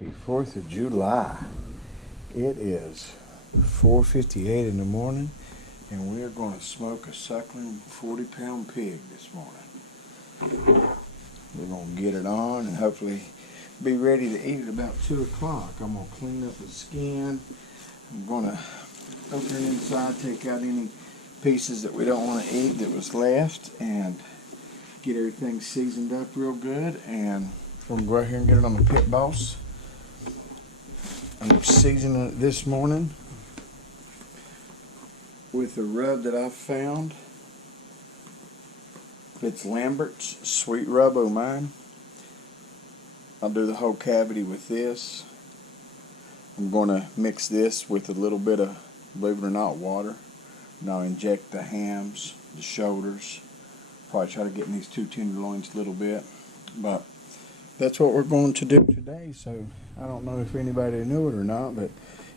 Happy 4th of July. It is 4:58 in the morning, and we're going to smoke a suckling 40-pound pig this morning. We're going to get it on and hopefully be ready to eat at about 2 o'clock. I'm going to clean up the skin. I'm going to open it inside, take out any pieces that we don't want to eat that was left, and get everything seasoned up real good. And we're going to go out here and get it on the pit boss. I'm seasoning it this morning with a rub that I found. It's Lambert's Sweet Rub O' Mine. I'll do the whole cavity with this. I'm going to mix this with a little bit of, believe it or not, water. And I'll inject the hams, the shoulders. Probably try to get in these two tenderloins a little bit. But that's what we're going to do today. So I don't know if anybody knew it or not, but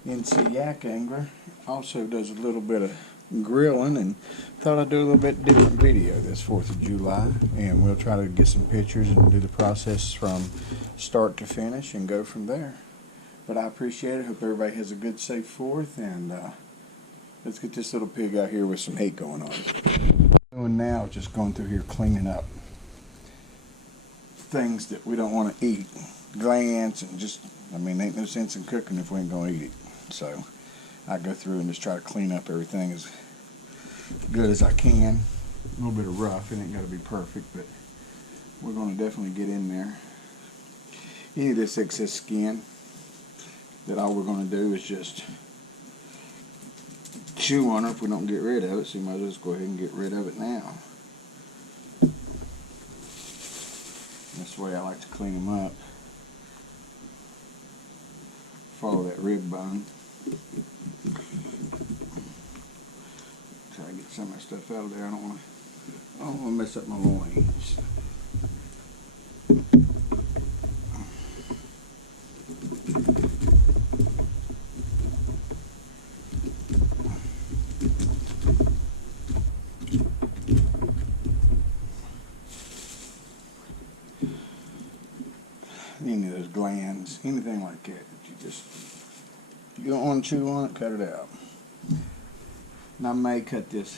NC Yak Angler also does a little bit of grilling, and thought I'd do a little bit different video this 4th of July, and we'll try to get some pictures and do the process from start to finish and go from there. But I appreciate it. Hope everybody has a good, safe 4th, and let's get this little pig out here with some heat going on. What I'm doing now is just going through here cleaning up things that we don't want to eat, glands, and just, I mean, ain't no sense in cooking if we ain't going to eat it. So I go through and just try to clean up everything as good as I can. A little bit of rough, it ain't got to be perfect, but we're going to definitely get in there. Any of this excess skin, that all we're going to do is just chew on it if we don't get rid of it, so you might as well just go ahead and get rid of it now. That's the way I like to clean them up. Follow that rib bone. Try to get some of that stuff out of there. I don't want to mess up my loins. Any of those glands, anything like that, you don't want to chew on it, cut it out. And I may cut this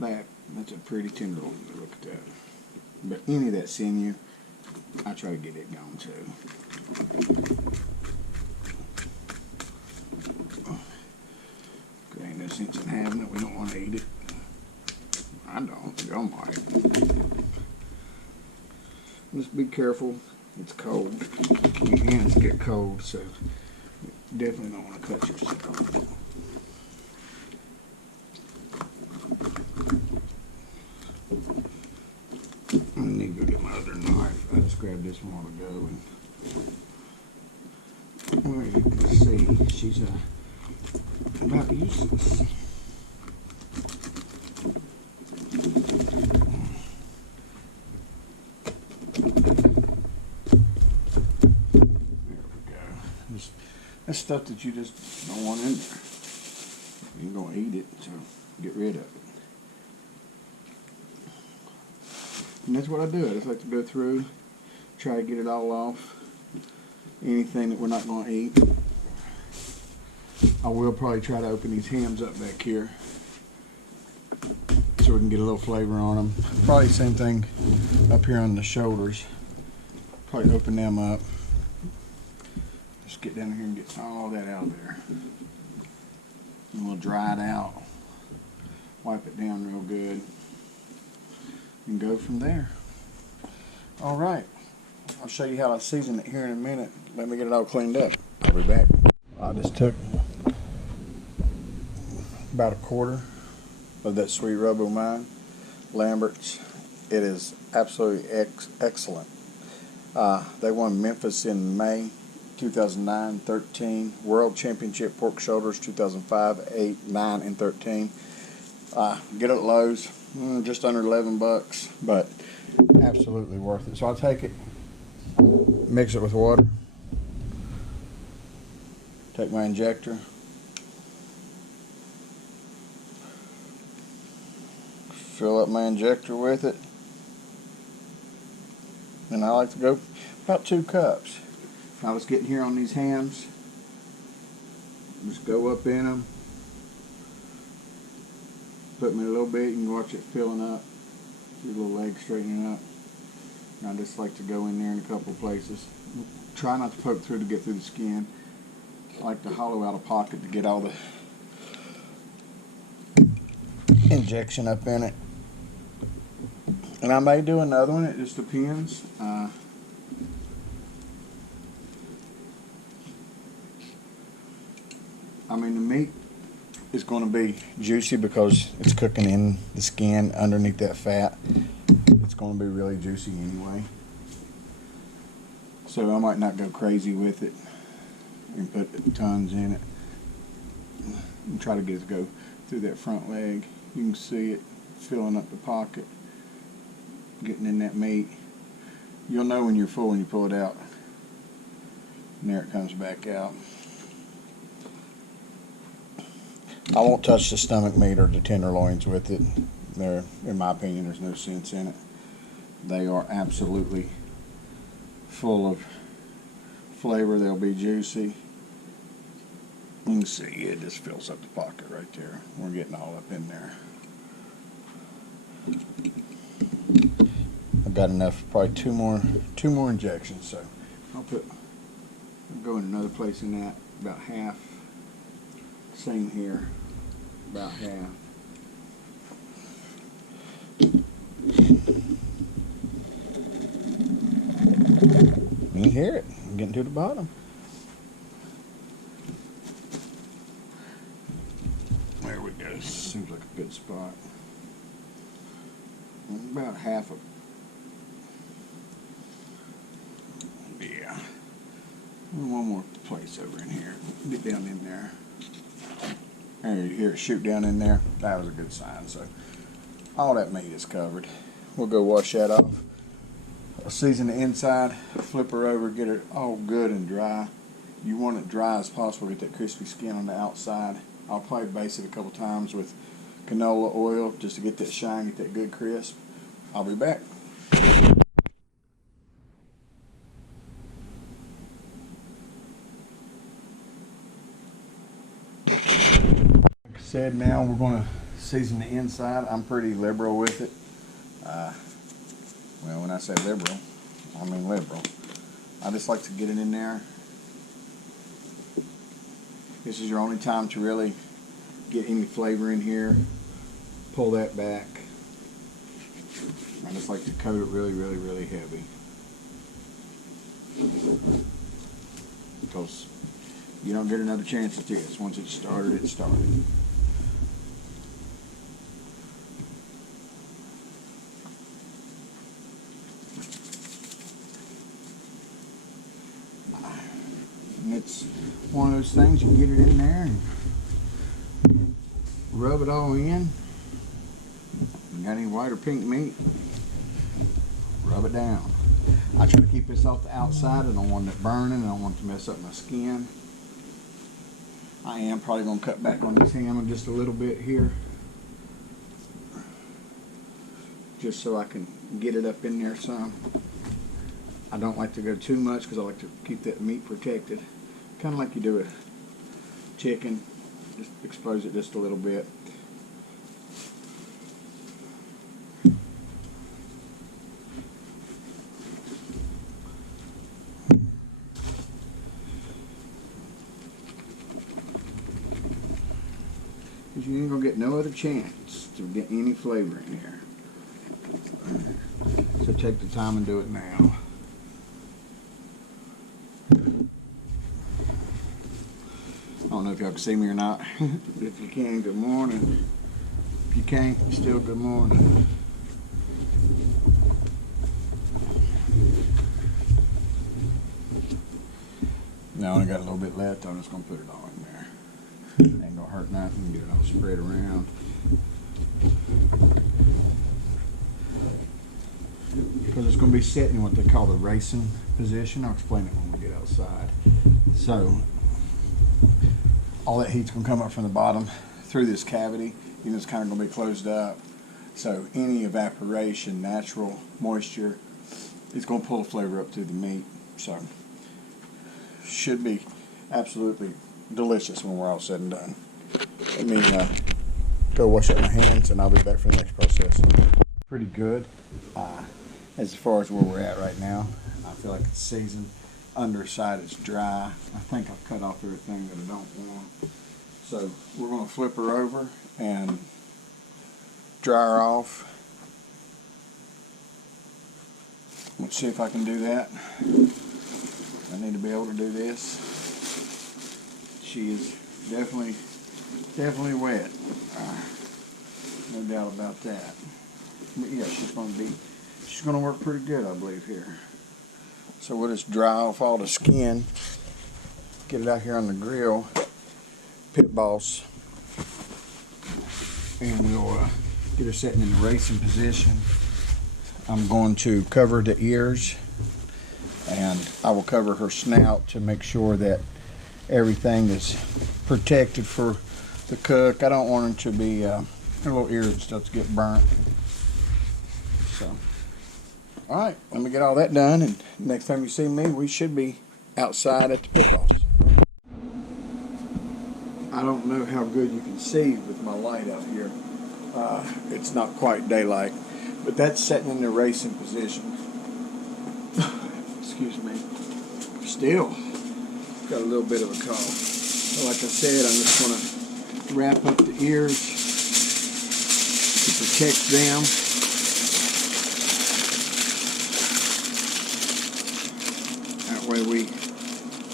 back. That's a pretty tender one. Look at that. But any of that sinew, I try to get it gone too. There ain't no sense in having it. We don't want to eat it. I don't. Y'all might. Just be careful. It's cold. Your hands get cold, so you definitely don't want to cut yourself. I need to go get my other knife. I just grabbed this one ago, and well, you can see she's about useless. That's stuff that you just don't want in there. You're going to eat it, so get rid of it. And that's what I do. I just like to go through, try to get it all off. Anything that we're not going to eat. I will probably try to open these hams up back here so we can get a little flavor on them. Probably the same thing up here on the shoulders. Probably open them up. Just get down here and get all that out of there. And we'll dry it out. Wipe it down real good. And go from there. Alright. I'll show you how I season it here in a minute. Let me get it all cleaned up. I'll be back. I just took about a quarter of that Sweet Rub O' Mine, Lambert's. It is absolutely excellent. They won Memphis in May 2009, 13, World Championship Pork Shoulders 2005, 8, 9, and 13. Get it at Lowe's, just under $11, but absolutely worth it. So I'll take it, mix it with water, take my injector, fill up my injector with it, and I like to go about 2 cups. If I was getting here on these hams, just go up in them, put me a little bit, you can watch it filling up, your little leg straightening up. And I just like to go in there in a couple places. Try not to poke through to get through the skin. I like to hollow out a pocket to get all the injection up in it. And I may do another one, it just depends. I mean, the meat is going to be juicy because it's cooking in the skin underneath that fat. It's going to be really juicy anyway. So I might not go crazy with it and put tons in it. And try to get it to go through that front leg. You can see it filling up the pocket, getting in that meat. You'll know when you're full when you pull it out. And there it comes back out. I won't touch the stomach meat or the tenderloins with it. There, in my opinion, there's no sense in it. They are absolutely full of flavor. They'll be juicy. You can see it just fills up the pocket right there. We're getting all up in there. I've got enough, probably two more injections. So I'll go in another place in that, about half. Same here, about half. You can hear it. I'm getting to the bottom. There we go. Seems like a good spot. About half of. Yeah. One more place over in here. Get down in there. And you hear it shoot down in there. That was a good sign. So all that meat is covered. We'll go wash that off. I'll season the inside, flip her over, get it all good and dry. You want it dry as possible, get that crispy skin on the outside. I'll probably baste it a couple times with canola oil just to get that shine, get that good crisp. I'll be back. Like I said, now we're going to season the inside. I'm pretty liberal with it. Well, when I say liberal, I mean liberal. I just like to get it in there. This is your only time to really get any flavor in here. Pull that back. I just like to coat it really, really, really heavy. Because you don't get another chance at this. Once it's started, it's started. And it's one of those things, you get it in there and rub it all in. You got any white or pink meat, rub it down. I try to keep this off the outside. I don't want it burning. I don't want it to mess up my skin. I am probably going to cut back on this ham just a little bit here, just so I can get it up in there some. I don't like to go too much because I like to keep that meat protected. Kind of like you do with chicken. Just expose it just a little bit. Because you ain't going to get no other chance to get any flavor in here. So take the time and do it now. I don't know if y'all can see me or not. If you can, good morning. If you can't, still good morning. Now I only got a little bit left. I'm just going to put it all in there. Ain't going to hurt nothing. Get it all spread around. Because it's going to be set in what they call the racing position. I'll explain it when we get outside. So all that heat's going to come up from the bottom through this cavity. You know, it's kind of going to be closed up. So any evaporation, natural moisture, it's going to pull the flavor up through the meat. So should be absolutely delicious when we're all said and done. Let me go wash up my hands, and I'll be back for the next process. Pretty good as far as where we're at right now. I feel like it's seasoned. Underside is dry. I think I've cut off everything that I don't want. So we're going to flip her over and dry her off. Let's see if I can do that. I need to be able to do this. She is definitely wet. No doubt about that. But yeah, she's going to work pretty good, I believe, here. So we'll just dry off all the skin, get it out here on the grill, pit boss, and we'll get her sitting in the racing position. I'm going to cover the ears, and I will cover her snout to make sure that everything is protected for the cook. I don't want her to be her little ears and stuff to get burnt. So, all right, let me get all that done, and next time you see me, we should be outside at the pit boss. I don't know how good you can see with my light out here. It's not quite daylight, but that's sitting in the racing position. Excuse me. Still got a little bit of a cough. So like I said, I'm just going to wrap up the ears to protect them. That way we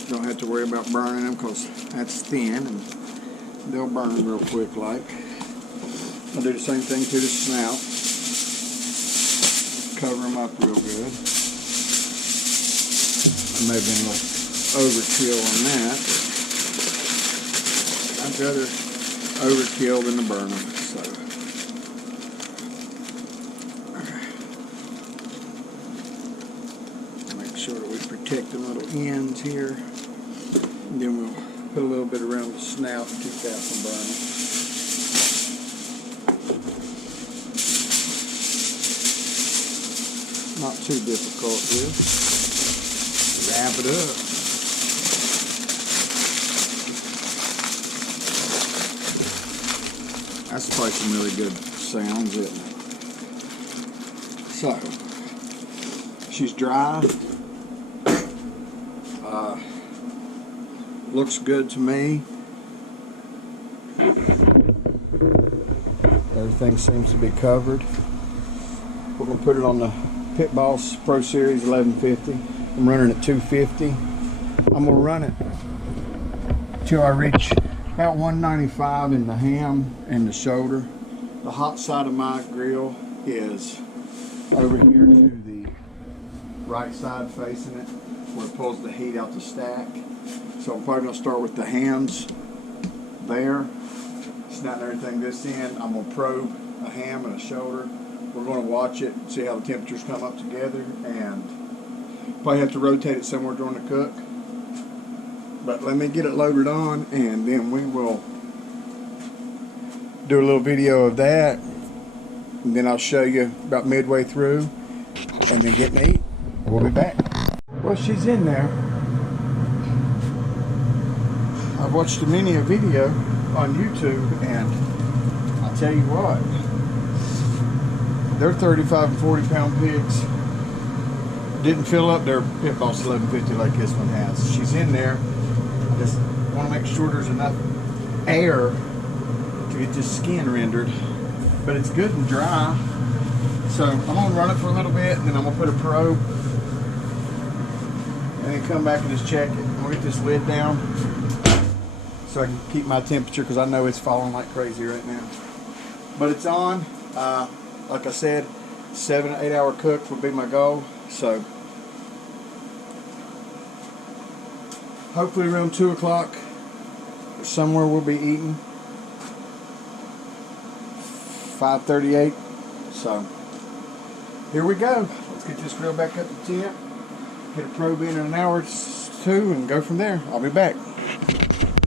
don't have to worry about burning them, because that's thin and they'll burn real quick like. I'll do the same thing to the snout. Cover them up real good. I may have been a little overkill on that. I'd rather overkill than to burn them. So, make sure that we protect the little ends here. And then we'll put a little bit around the snout to keep that from burning. Not too difficult here. Wrap it up. That's probably some really good sounds, isn't it? So, she's dry. Looks good to me. Everything seems to be covered. We're going to put it on the Pit Boss Pro Series 1150. I'm running at 250. I'm going to run it till I reach about 195 in the ham and the shoulder. The hot side of my grill is over here to the right side facing it, where it pulls the heat out the stack. So I'm probably going to start with the hams there, snouting everything this end. I'm going to probe a ham and a shoulder. We're going to watch it, see how the temperatures come up together, and probably have to rotate it somewhere during the cook. But let me get it loaded on, and then we will do a little video of that, and then I'll show you about midway through, and then get to eat. We'll be back. Well, she's in there. I've watched many a video on YouTube, and I'll tell you what, they're 35 and 40 pound pigs. Didn't fill up their Pit Boss 1150 like this one has. She's in there. I just want to make sure there's enough air to get this skin rendered, but it's good and dry. So I'm going to run it for a little bit, and then I'm going to put a probe, and then come back and just check it. I'm going to get this lid down so I can keep my temperature, because I know it's falling like crazy right now. But it's on. Like I said, 7 to 8 hour cook would be my goal. So hopefully around 2 o'clock somewhere we'll be eating. 5:38. So here we go. Let's get this grill back up to temp. Get a probe in an hour or two and go from there. I'll be back.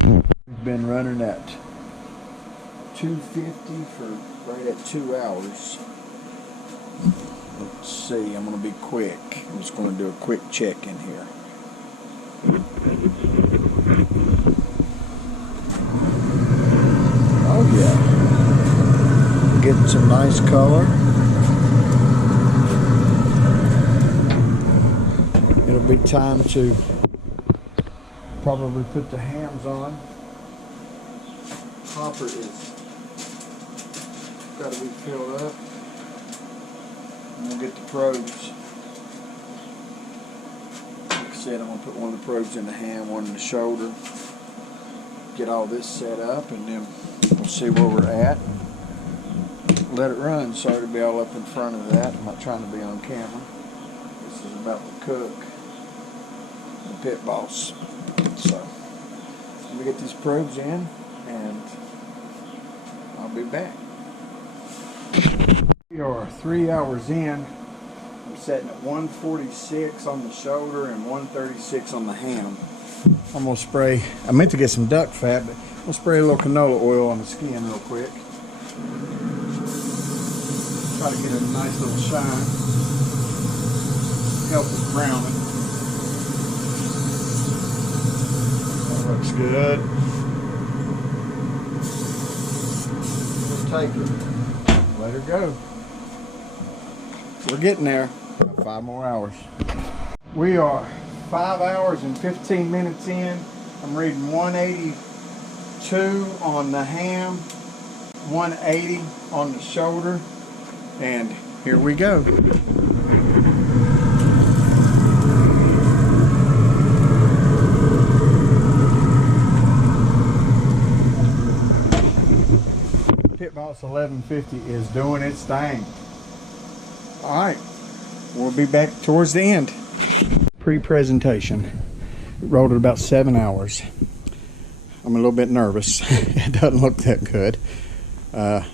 We've been running at 250 for right at 2 hours. Let's see, I'm going to be quick. I'm just going to do a quick check in here. Oh yeah. Getting some nice color. It'll be time to probably put the hams on. Hopper is got to be filled up. And we'll get the probes. Like I said, I'm going to put one of the probes in the ham, one in the shoulder. Get all this set up, and then we'll see where we're at. Let it run. Sorry to be all up in front of that. I'm not trying to be on camera. This is about the cook, the pit boss. So, let me get these probes in, and I'll be back. We are 3 hours in. I'm setting at 146 on the shoulder and 136 on the ham. I'm going to spray, I meant to get some duck fat, but I'm going to spray a little canola oil on the skin real quick. Try to get a nice little shine. Help with browning. That looks good. Just take it. Let her go. We're getting there. 5 more hours. We are 5 hours and 15 minutes in. I'm reading 182 on the ham, 180 on the shoulder, and here we go. Pit Boss 1150 is doing its thing. All right, we'll be back towards the end. Pre-presentation. It rolled at about 7 hours. I'm a little bit nervous. It doesn't look that good. I'm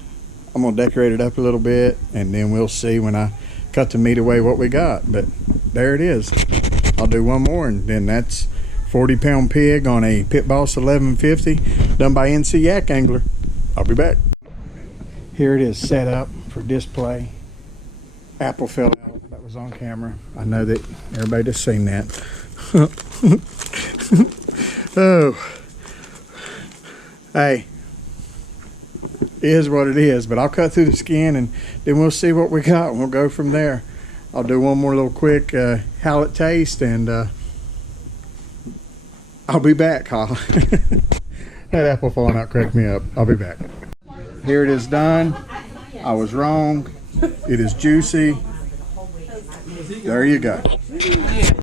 gonna decorate it up a little bit, and then we'll see when I cut the meat away what we got. But there it is. I'll do one more, and then that's 40-pound pig on a Pit Boss 1150 done by NC Yak Angler. I'll be back. Here it is set up for display. Apple fell out. That was on camera. I know that everybody just seen that. Oh. Hey. It is what it is. But I'll cut through the skin, and then we'll see what we got, and we'll go from there. I'll do one more little quick how it tastes, and I'll be back, huh? That apple falling out cracked me up. I'll be back. Here it is done. I was wrong. It is juicy. There you go.